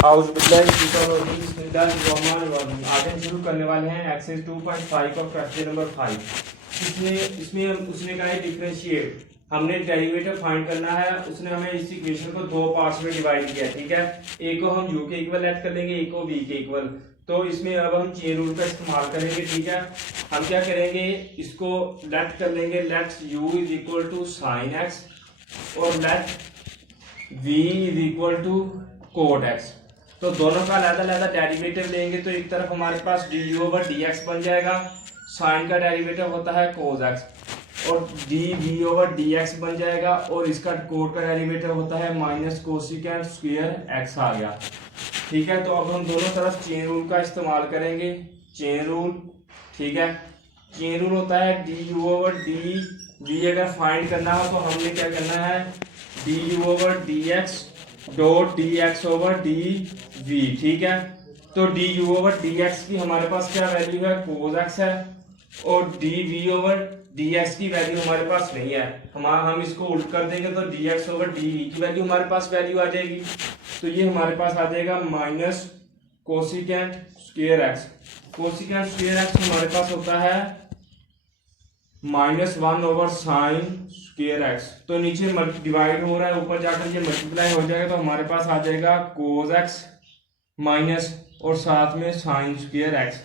आज हम शुरू करने वाले हैं एक्सरसाइज 2.5 और क्वेश्चन नंबर 5। इसमें उसने कहा है डिफरेंशिएट। हमने डेरिवेटिव फाइंड करना है। उसने हमें इस इक्वेशन को दो पार्ट्स में डिवाइड किया, ठीक है। एक को हम u के इक्वल लेट कर लेंगे, एक को v के इक्वल। तो इसमें अब हम चेन रूल का इस्तेमाल करेंगे, ठीक है। हम क्या करेंगे, इसको लेट कर लेंगे, let u is equal to sine x और let v is equal to cot x. तो दोनों का अलग अलग डेरिवेटिव लेंगे तो एक तरफ हमारे पास du ओवर dx बन जाएगा, साइन का डेरिवेटिव होता है cos x, और dv ओवर dx बन जाएगा और इसका कोट का डेरिवेटिव होता है माइनस कोसिकेंट स्क्वायर x आ गया, ठीक है। तो अब हम दोनों तरफ चेन रूल का इस्तेमाल करेंगे। चेन रूल, ठीक है। चेन रूल होता है du ओवर dv। अगर फाइंड करना हो तो हमने क्या करना है, du over dx dot dx over dv, ठीक है। तो du ओवर dx की हमारे पास क्या वैल्यू है, cos x है, और dv ओवर dx की वैल्यू हमारे पास नहीं है। हम इसको उल्ट कर देंगे तो dx ओवर dv की वैल्यू हमारे पास वैल्यू आ जाएगी। तो ये हमारे पास आ जाएगा minus cosecant square x। Cosecant square x हमारे पास होता है -1 ओवर साइन स्क्वायर एक्स। तो नीचे डिवाइड हो रहा है, ऊपर जाकर ये मल्टीप्लाई हो जाएगा, तो हमारे पास आ जाएगा कोस एक्स माइनस और साथ में साइन स्क्वायर एक्स।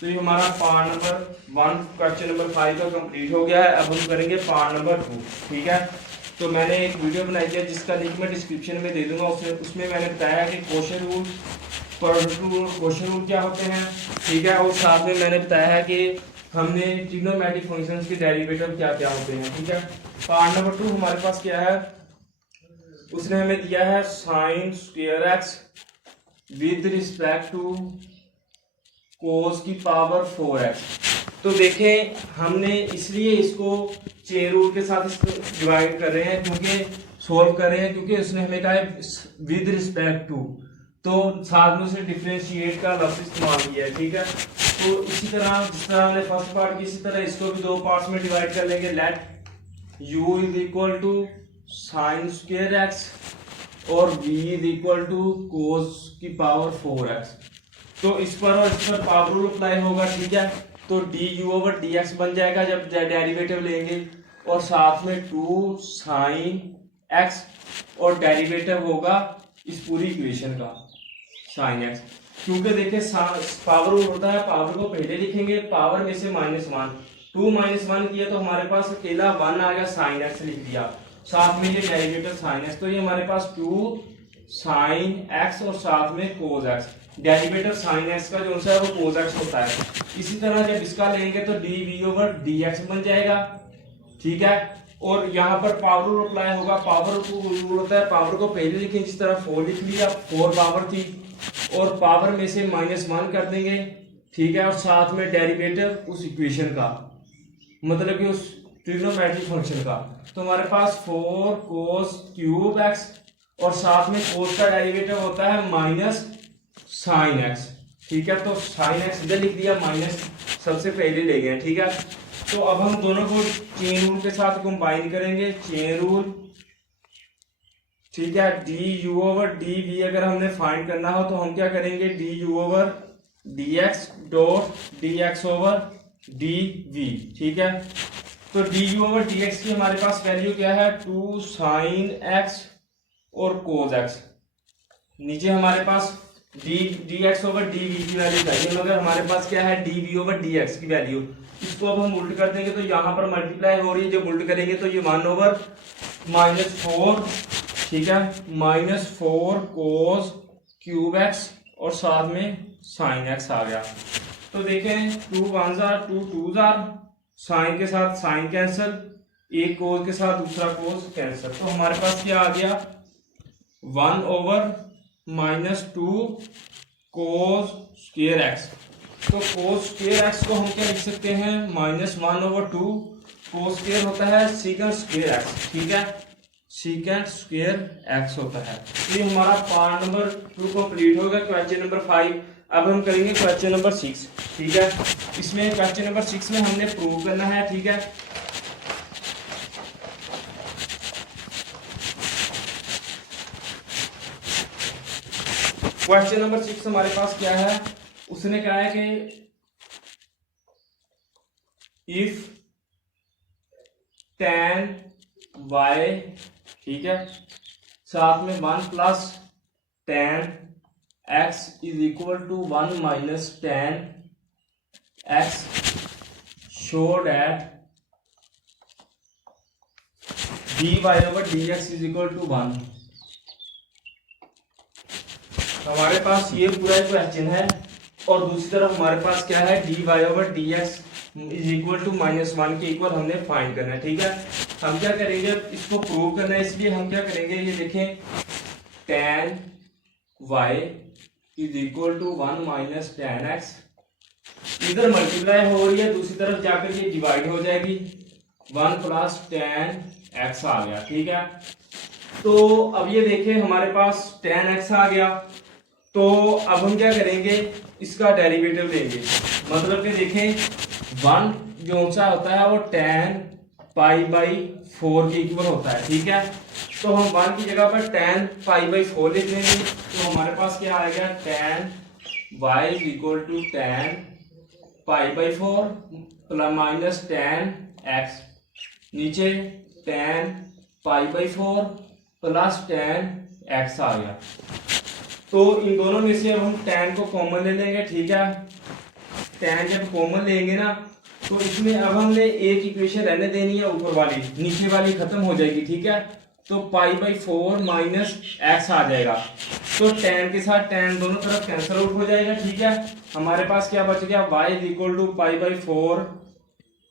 तो ये हमारा पार्ट नंबर 1 क्वेश्चन नंबर 5 का कंप्लीट हो गया है। अब हम करेंगे पार्ट नंबर 2, ठीक है। तो मैंने एक वीडियो बनाई है जिसका लिंक मैं डिस्क्रिप्शन में दे दूंगा। उसमें मैंने बताया कि क्वेश्चन रूल, क्वेश्चन रूल क्या होते हैं, ठीक है। और साथ में मैंने बताया है कि हमने ट्रिग्नोमेट्रिक फंक्शंस के डेरिवेटिव क्या क्या होते हैं, ठीक है। पार्ट नंबर 2 हमारे पास क्या है, उसने हमें दिया है sine square x with respect to cos की पावर 4x। तो देखें, हमने इसलिए इसको चेन रूल के साथ इसको डिवाइड कर रहे हैं, क्योंकि सोल्व कर रहे हैं, क्योंकि उसने हमें कहा है विद रिस्पेक्ट टू, तो साथ में उसे डिफरेंशिएट का लफ्ज इस्तेमाल किया है, ठीक है। तो इसी तरह जिस तरह हमने फर्स्ट पार्ट की, इसी तरह इसको भी दो पार्ट्स में डिवाइड कर लेंगे। Let u is equal to sine square x और v is equal to cos की पावर 4x। तो इस पर और इस पर पावर रूल अप्लाई होगा, ठीक है। तो du ओवर dx बन जाएगा जब डेरिवेटिव लेंगे, और साथ में 2 साइन x और डेरिवेटिव होगा इस पूरी इक्वेशन का साइन x। क्योंकि देखिए पावर रूल होता है, पावर को पहले लिखेंगे, पावर में से -1, 2 -1 किया तो हमारे पास अकेला 1 आ गया, साइन x लिख दिया, साथ में ये डेरिवेटिव साइन x। तो ये हमारे पास 2 साइन x और साथ में कोस x। डेरिवेटिव साइन x का जो है वो कोस x होता है। इसी तरह जब इसका लेंगे तो dv ओवर dx बन जाएगा, ठीक है। और यहाँ पर पावर रूल अप्लाई होगा। पावर रूल होता है, पावर को पहले लिखें, जिस तरह 4 लिख लिया, 4 पावर थी, और पावर में से -1 कर देंगे, ठीक है। और साथ में डेरिवेटिव उस इक्वेशन का, मतलब कि उस ट्रिग्नोमेट्रिक फंक्शन का। तो हमारे पास 4 कोस क्यूब x और साथ में कोस का डेरिवेटिव होता है माइनस साइन x, ठीक है। तो साइन x इधर लिख दिया, माइनस सबसे पहले ले गए, ठीक है। तो अब हम दोनों को चेन रूल के साथ कंबाइन करेंगे। चेन रूल, ठीक है। du ओवर dv अगर हमने फाइंड करना हो तो हम क्या करेंगे, du over dx dot dx over dv, ठीक है। तो du ओवर dx की हमारे पास वैल्यू क्या है, 2 साइन x और cos x। नीचे हमारे पास dx ओवर dv की वैल्यू चाहिए, मगर हमारे पास क्या है, dv ओवर dx की वैल्यू। इसको अब हम उल्ट कर देंगे तो यहाँ पर मल्टीप्लाई हो रही है, जब उल्ट करेंगे तो ये 1 ओवर -4, ठीक है, -4 कोस क्यूब x और साथ में साइन x आ गया। तो देखें 2 1s are 2 2s are, sign के साथ साइन कैंसिल, एक कोस के साथ दूसरा कोस कैंसिल। तो हमारे पास क्या आ गया, 1 ओवर -2 कोस स्क्वायर x। तो कोस स्क्वायर x को हम क्या लिख सकते हैं, -1 ओवर 2 कोस स्क्वायर होता है सीकेंट स्क्वायर x, ठीक है, सीकेंट स्क्वायर x होता है। तो ये हमारा पार्ट नंबर 2 कंप्लीट हो गया, क्वेश्चन नंबर 5। अब हम करेंगे क्वेश्चन नंबर 6, ठीक है। इसमें क्वेश्चन नंबर 6 में हमने प्रूव करना है, ठीक है। क्वेश्चन नंबर 6 हमारे पास क्या है, उसने कहा है कि इफ tan y, ठीक है, साथ में 1 plus tan x is equal to 1 minus tan x, show that dy over dx is equal to 1। हमारे पास ये पूरा क्वेश्चन है और दूसरी तरफ हमारे पास क्या है, dy over dx is equal to -1 के इक्वल हमने फाइंड करना है। ठीक है, हम क्या करेंगे, इसको प्रूव करना है, इसलिए हम क्या करेंगे, ये देखें tan y is equal to 1 minus tan x, इधर मल्टीप्लाई हो रही है, दूसरी तरफ जाकर ये डिवाइड हो जाएगी, 1 प्लस tan x आ गया। ठीक है, तो अब ये देखें हमारे पास tan x आ गया, तो अब हम क्या करेंगे, इसका डेरिवेटिव लेंगे, मतलब कि देखें 1 जो सा होता है वो tan पाई बाई 4 के इक्वल होता है। ठीक है, तो हम 1 की जगह पर tan पाई बाई 4 लिख लेंगे, तो हमारे पास क्या आ गया, tan y is equal to tan pi by 4 plus minus tan x, नीचे tan pi by 4 plus tan x आ गया। तो इन दोनों में से अब हम tan को कॉमन ले लेंगे। ठीक है, tan जब कॉमन लेंगे ना, तो इसमें अब हमने एक इक्वेशन रहने देनी है, ऊपर वाली, नीचे वाली खत्म हो जाएगी। ठीक है, तो पाई बाई 4 माइनस एक्स आ जाएगा, तो tan के साथ tan दोनों तरफ कैंसिल आउट हो जाएगा। ठीक है, हमारे पास क्या बच गया, y is equal to pi by 4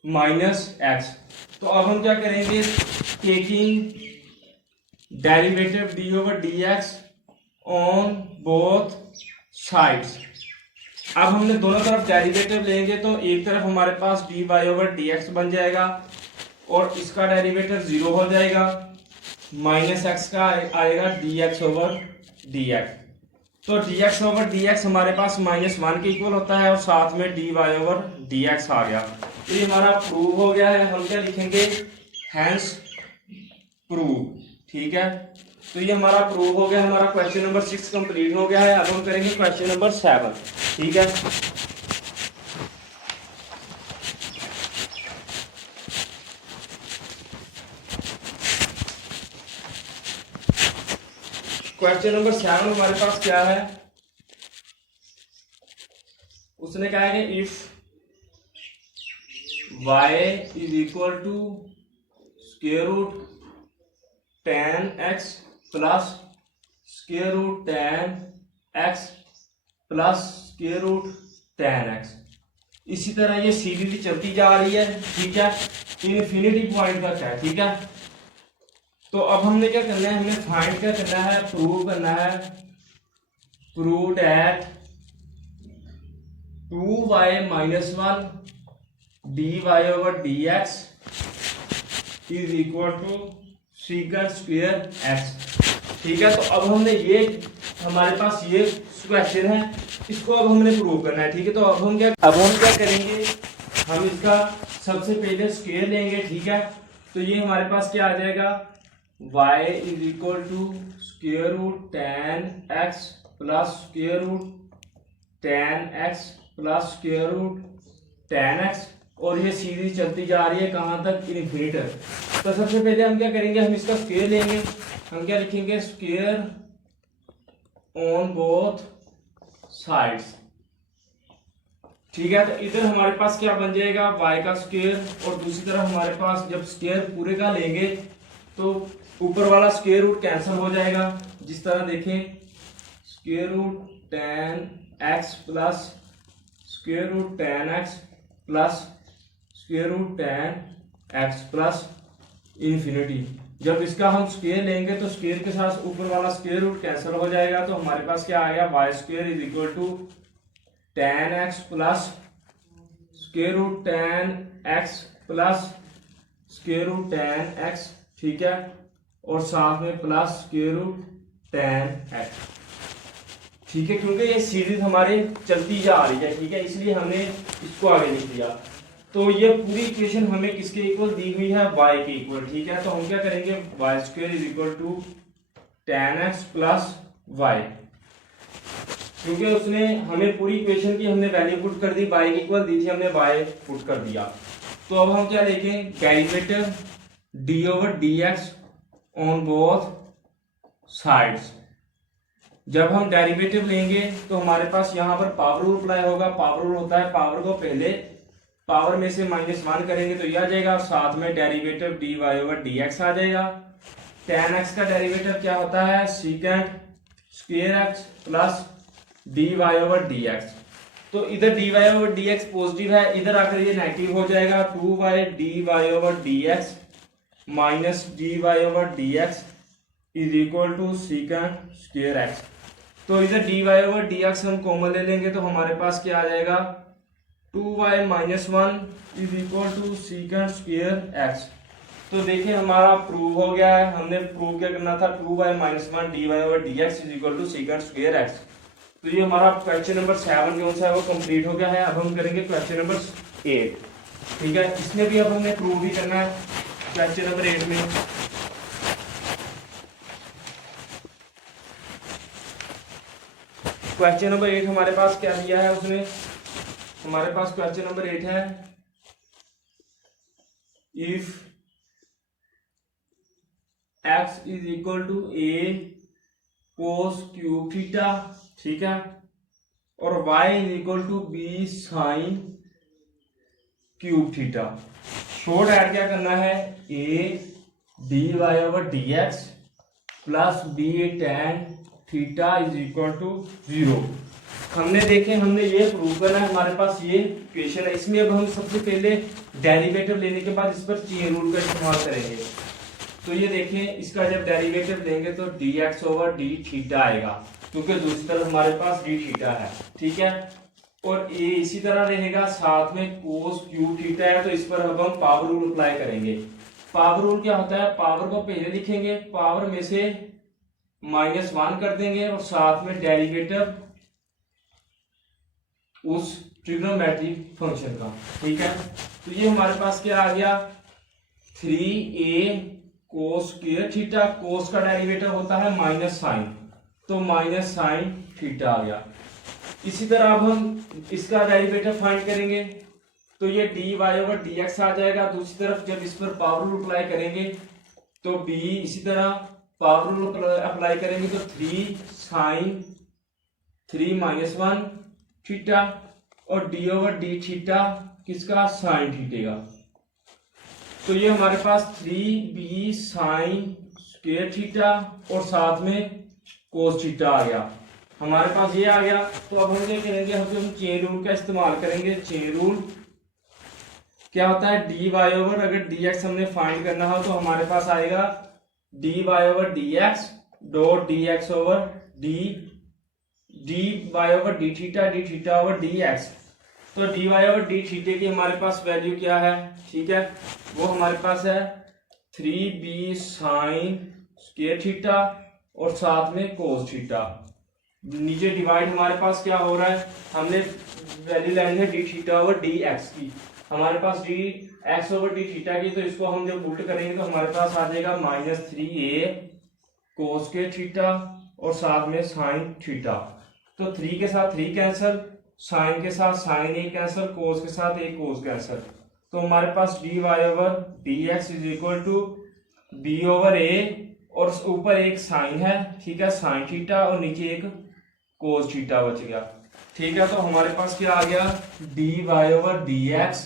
minus x. तो अब हम क्या करेंगे, taking derivative d over d x on both sides. अब हमने दोनों तरफ डेरिवेटिव लेंगे, तो एक तरफ हमारे पास dy ओवर dx बन जाएगा और इसका डेरिवेटिव 0 हो जाएगा, माइनस एक्स का आएगा dx ओवर dx। तो dx ओवर dx हमारे पास -1 के इक्वल होता है और साथ में dy ओवर dx आ गया। तो ये हमारा प्रूव हो गया है, हम क्या लिखेंगे, हैंस प्रूव। ठीक है, तो ये हमारा प्रूव हो गया, हमारा क्वेश्चन नंबर 6 कंप्लीट हो गया है। अब हम करेंगे क्वेश्चन नंबर 7। ठीक है, क्वेश्चन नंबर 7 हमारे पास क्या है, उसने कहा है कि if y is equal to square root tan x plus square root tan x plus square root tan x, इसी तरह ये सीरीज चलती जा रही है। ठीक है, इन्फिनिटी पॉइंट तक है। ठीक है, तो अब हमने क्या करना है, हमें फाइंड क्या करना है, प्रूव करना है, prove that 2y minus 1 dy over dx is equal to secant square x। ठीक है, तो अब हमने ये, हमारे पास ये क्वेश्चन है, इसको अब हमने प्रूव करना है। ठीक है, तो अब हम क्या करेंगे, हम इसका सबसे पहले स्क्वायर लेंगे। ठीक है, तो ये हमारे पास क्या आ जाएगा, y is equal to square root tan x plus square root tan x plus square root tan x, और ये सीरीज चलती जा रही है कहां तक, इनफिनिट। तो सबसे पहले हम क्या करेंगे, हम इसका स्क्वायर लेंगे, हम क्या लिखेंगे, स्क्वायर ऑन बोथ साइड्स। ठीक है, तो इधर हमारे पास क्या बन जाएगा, y का स्क्वायर, और दूसरी तरफ हमारे पास जब स्क्वायर पूरे का लेंगे तो ऊपर वाला स्क्वायर रूट कैंसिल हो जाएगा, जिस तरह देखें, square root tan x plus square root tan x plus square root tan x plus infinity. जब इसका हम स्क्वायर लेंगे तो स्क्वायर के साथ ऊपर वाला स्क्वायर रूट कैंसिल हो जाएगा, तो हमारे पास क्या आ गया, y square is equal to tan x plus square root tan x plus square root tan x। ठीक है, और साथ में plus square root tan x। ठीक है, क्योंकि ये सीरीज हमारे चलती जा रही है। ठीक है, इसलिए हमने इसको आगे लिख दिया। तो ये पूरी इक्वेशन हमें किसके इक्वल दी हुई है, y के इक्वल। ठीक है, तो हम क्या करेंगे, y square is equal to tan x plus y। क्योंकि उसने हमें पूरी इक्वेशन की हमने वैल्यू पुट कर दी, y की इक्वल दी थी, हमने y पुट कर दिया। तो अब हम क्या लेंगे, derivative d over d x on both sides. जब हम डेरिवेटिव लेंगे तो हमारे पास यहाँ पर पावर रूल अप्लाई होगा। पावर रूल होता है पावर को पहले पावर में से -1 करेंगे तो यह आ जाएगा, साथ में डेरिवेटिव dy ओवर dx आ जाएगा। tan x का डेरिवेटिव क्या होता है, secant square x plus dy over dx। तो इधर dy ओवर dx पॉजिटिव है, इधर आकर ये नेगेटिव हो जाएगा, 2y dy over dx minus dy over dx is equal to secant square x। तो इधर dy ओवर dx हम कॉमन ले लेंगे तो हमारे पास क्या आ जाएगा, 2y minus 1 is equal to secant square x। तो देखिए हमारा प्रूव हो गया है। हमने प्रूव क्या करना था, 2y minus 1 dy over dx is equal to secant square x। तो ये हमारा क्वेश्चन नंबर 7 जो सा है वो कंप्लीट हो गया है। अब हम करेंगे क्वेश्चन नंबर 8। ठीक है, इसमें भी अब हमने प्रूव भी करना है क्वेश्चन नंबर 8 में। क्वेश्चन नंबर 8 हमारे पास क्या दिया है उसने, हमारे पास क्वेश्चन नंबर 8 है, if x is equal to a cos cube theta, ठीक है, और y is equal to b sine cube theta. शॉर्ट ऐड क्या करना है, a dy over dx plus b tan theta is equal to 0। हमने देखे, हमने ये प्रूव करना है, हमारे पास ये इक्वेशन है। इसमें अब हम सबसे पहले डेरिवेटिव लेने के बाद इस पर चेन रूल का इस्तेमाल करेंगे। तो ये देखें, इसका जब डेरिवेटिव लेंगे तो dx ओवर d थीटा आएगा, क्योंकि दूसरी तरफ हमारे पास d थीटा है, ठीक है। और ये इसी तरह रहेगा, साथ में कोस क्यू थीटा है, तो इस पर अब हम पावर रूल अप्लाई करेंगे। पावर रूल क्या होता है, पावर को पहले लिखेंगे, पावर में से -1 कर देंगे और साथ में डेरिवेटिव उस ट्रिग्नोमेट्रिक फंक्शन का, ठीक है। तो ये हमारे पास क्या आ गया, 3a कोस स्क्वायर थीटा, कोस का डेरिवेटिव होता है माइनस साइन, तो माइनस साइन थीटा आ गया। इसी तरह अब हम इसका डेरिवेटिव फाइंड करेंगे तो ये dy ओवर dx आ जाएगा। दूसरी तरफ जब इस पर पावर रूल अप्लाई करेंगे तो b इसी तरह पावर रूल अप्लाई करेंगे तो 3 साइन 3 माइनस 1 थीटा, और d ओवर d थीटा किसका, साइन थीटे का। तो ये हमारे पास 3b साइन स्क्वायर थीटा और साथ में कोस थीटा आ गया, हमारे पास ये आ गया। तो अब हम क्या करेंगे, हम चेन रूल का इस्तेमाल करेंगे। चेन रूल क्या होता है, dy ओवर, अगर dx हमने फाइंड करना हो तो हमारे पास आएगा dy over dx dot dx over dy over d theta over dx। तो dy ओवर d थीटे की हमारे पास वैल्यू क्या है, ठीक है, वो हमारे पास है 3b साइन स्क्वायर थीटा और साथ में कोस थीटा। नीचे डिवाइड हमारे पास क्या हो रहा है, हमने वैल्यू लेनी है d थीटा ओवर dx की, हमारे पास dx ओवर d थीटा की, तो इसको हम जब उल्ट करेंगे तो हमारे पास आ जाएगा -3a कोस के थीटा और साथ में साइन थीटा। तो 3 के साथ 3 कैंसिल, साइन के साथ साइन a कैंसिल, कोस के साथ a कोस कैंसिल। तो हमारे पास dy over dx is equal to b over a, और ऊपर एक साइन है, ठीक है, साइन थीटा, और नीचे एक कोस थीटा बच गया, ठीक है। तो हमारे पास क्या आ गया, dy ओवर dx,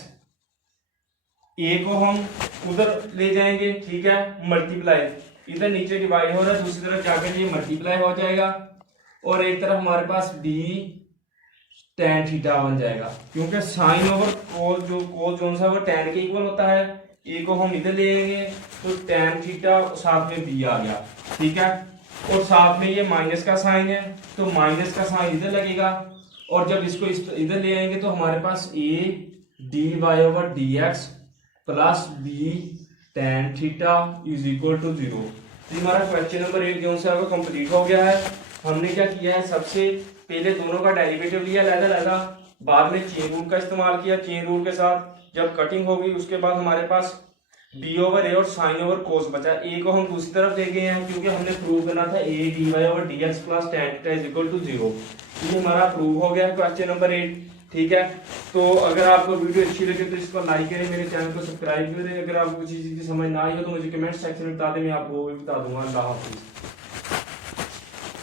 a को हम उधर ले जाएंगे, ठीक है, मल्टीप्लाई, इधर नीचे डिवाइड हो रहा है, दूसरी तरफ जाकर ये मल्टीप्लाई हो जाएगा, और एक तरफ हमारे पास d tan थीटा बन जाएगा, क्योंकि साइन ओवर कोस, जो कोस जो सा वो tan के इक्वल होता है। a को हम इधर ले लेंगे तो tan थीटा साथ में b आ गया, ठीक है, और साथ में ये माइनस का साइन है तो माइनस का साइन इधर लगेगा, और जब इसको इधर ले आएंगे तो हमारे पास a dy over dx plus b tan theta is equal to 0। तो हमारा क्वेश्चन नंबर 1 जो सा वो कंप्लीट हो गया है। हमने क्या किया है, सबसे पहले दोनों का डेरिवेटिव लिया अलग-अलग, बाद में चेन रूल का इस्तेमाल किया। चेन रूल के साथ जब कटिंग होगी उसके बाद हमारे पास डी ओवर ए और साइन ओवर कोस बचा। ए को हम दूसरी तरफ ले गए हैं क्योंकि हमने प्रूव करना था a d y over d x plus tan theta is equal to 0। ये हमारा प्रूव हो गया क्वेश्चन नंबर 8। ठीक है, तो अगर आपको वीडियो अच्छी लगे तो इसको लाइक करें, मेरे चैनल को सब्सक्राइब करें। अगर आपको किसी चीज़ की समझ ना आई हो तो मुझे कमेंट सेक्शन में बता दें, मैं आपको वो भी बता दूंगा। अल्लाह हाफिज़।